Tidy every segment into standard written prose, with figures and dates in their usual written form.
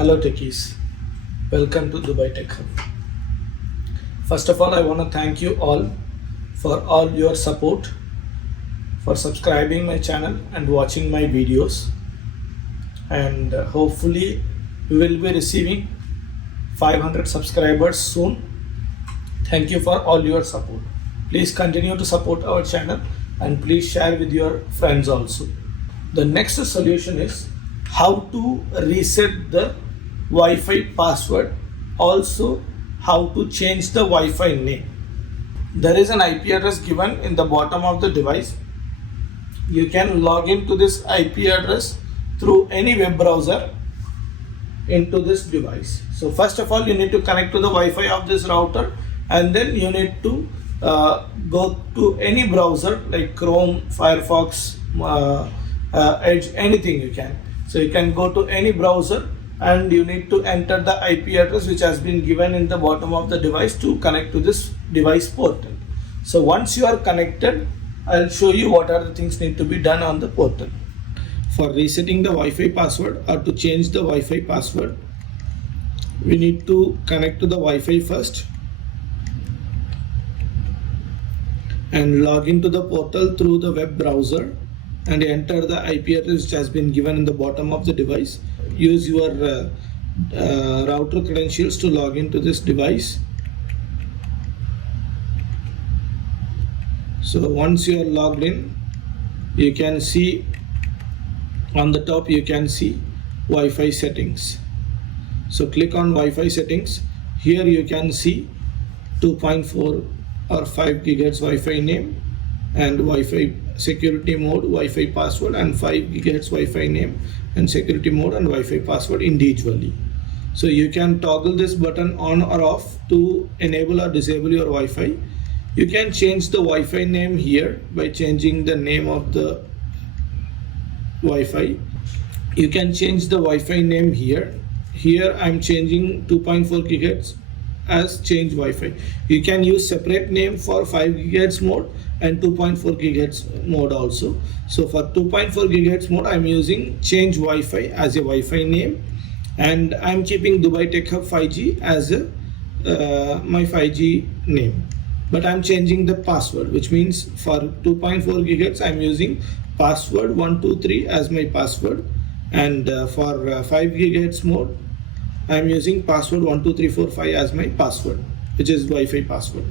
Hello techies, welcome to Dubai Tech Hub. First of all, I want to thank you all for all your support, for subscribing my channel and watching my videos. And hopefully we will be receiving 500 subscribers soon. Thank you for all your support. Please continue to support our channel and please share with your friends also. The next solution is how to reset the Wi-Fi password, also how to change the Wi-Fi name. There is an IP address given in the bottom of the device. You can log into this IP address through any web browser into this device. So first of all, you need to connect to the Wi-Fi of this router, and then you need to go to any browser like Chrome, Firefox, Edge, anything you can. So you can go to any browser and you need to enter the IP address which has been given in the bottom of the device to connect to this device portal. So once you are connected, I'll show you what are the things need to be done on the portal. For resetting the Wi-Fi password or to change the Wi-Fi password, we need to connect to the Wi-Fi first and log into the portal through the web browser and enter the IP address which has been given in the bottom of the device. Use your router credentials to log into this device. So once you are logged in, you can see on the top you can see Wi-Fi settings. So click on Wi-Fi settings. Here you can see 2.4 or 5 GHz Wi-Fi name and Wi-Fi security mode, Wi-Fi password, and 5 GHz Wi-Fi name and security mode and Wi-Fi password individually. So you can toggle this button on or off to enable or disable your Wi-Fi. You can change the Wi-Fi name here by changing the name of the Wi-Fi. You can change the Wi-Fi name here. Here I'm changing 2.4 GHz as change Wi-Fi. You can use separate name for 5 GHz mode and 2.4 GHz mode also. So for 2.4 GHz mode, I'm using change Wi-Fi as a Wi-Fi name, and I'm keeping Dubai Tech Hub 5G as a my 5G name. But I'm changing the password, which means for 2.4 GHz, I'm using password 123 as my password, and for 5 GHz mode, I'm using password 12345 as my password, which is Wi-Fi password.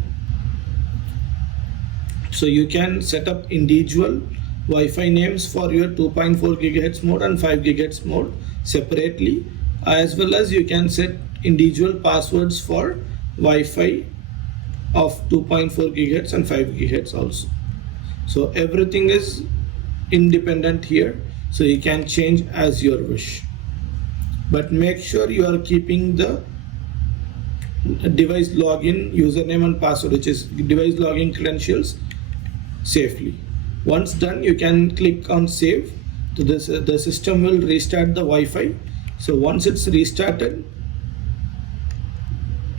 So you can set up individual Wi-Fi names for your 2.4 GHz mode and 5 GHz mode separately, as well as you can set individual passwords for Wi-Fi of 2.4 GHz and 5 GHz also. So everything is independent here, so you can change as your wish. But make sure you are keeping the device login username and password, which is device login credentials, safely. Once done, you can click on save. So the system will restart the Wi-Fi. So once it's restarted,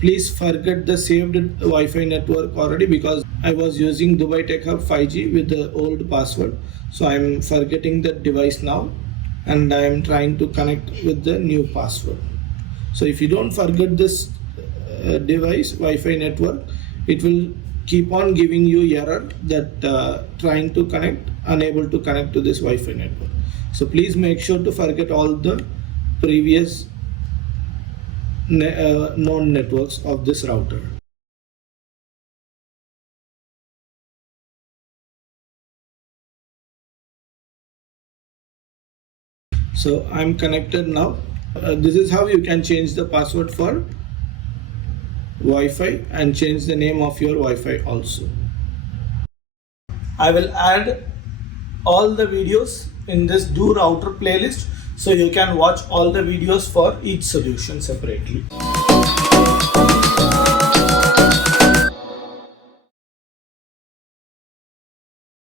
please forget the saved Wi-Fi network already, because I was using Dubai Tech Hub 5G with the old password. So I'm forgetting that device now and I'm trying to connect with the new password. So if you don't forget this device Wi-Fi network, it will keep on giving you error that trying to connect, unable to connect to this Wi-Fi network. So please make sure to forget all the previous known networks of this router. So I'm connected now. This is how you can change the password for Wi-Fi and change the name of your Wi-Fi also. I will add all the videos in this Do Router playlist, so you can watch all the videos for each solution separately.